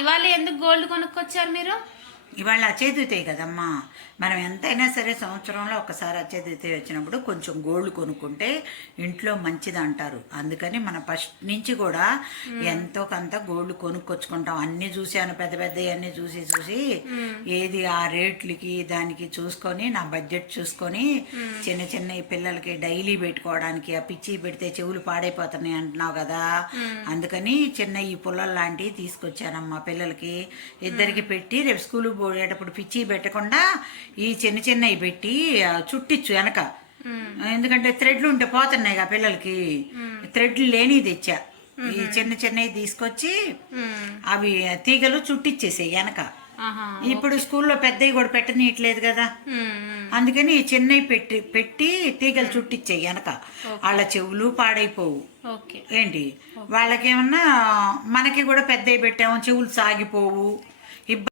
ఇవాళ ఎందుకు గోల్డ్ కొనుక్కొచ్చారు మీరు? ఇవాళ అచ్చే ద్వితీయ కదమ్మా. మనం ఎంతైనా సరే సంవత్సరంలో ఒకసారి అచ్చే ద్వితీయ వచ్చినప్పుడు కొంచెం గోల్డ్ కొనుక్కుంటే ఇంట్లో మంచిది అంటారు అందుకని మన ఫస్ట్ నుంచి కూడా ఎంతో కొంత గోల్డ్ కొనుక్కొచ్చుకుంటాం. అన్ని చూశాను పెద్ద పెద్ద అన్ని చూసి చూసి ఏది ఆ రేట్లకి దానికి చూసుకొని నా బడ్జెట్ చూసుకొని చిన్న చిన్న ఈ పిల్లలకి డైలీ పెట్టుకోవడానికి ఆ పిచ్చి పెడితే చెవులు పాడైపోతున్నాయి అంటున్నావు కదా. అందుకని చిన్న ఈ పుల్లలు లాంటివి తీసుకొచ్చానమ్మా పిల్లలకి. ఇద్దరికి పెట్టి రేపు స్కూల్కి పోయేటప్పుడు పిచ్చి పెట్టకుండా ఈ చిన్న చిన్నవి పెట్టి చుట్టిచ్చు వెనక. ఎందుకంటే థ్రెడ్లు ఉంటే పోతున్నాయి కదా పిల్లలకి థ్రెడ్లు లేని తెచ్చా. ఈ చిన్న చిన్నవి తీసుకొచ్చి అవి తీగలు చుట్టిచ్చేసాయి వెనక. ఇప్పుడు స్కూల్లో పెద్దవి కూడా పెట్టనీయట్లేదు కదా. అందుకని ఈ చిన్నవి పెట్టి పెట్టి తీగలు చుట్టిచ్చాయి వెనక. వాళ్ళ చెవులు పాడైపోవు. ఏంటి? వాళ్ళకేమన్నా మనకి కూడా పెద్దవి పెట్టాము చెవులు సాగిపోవు.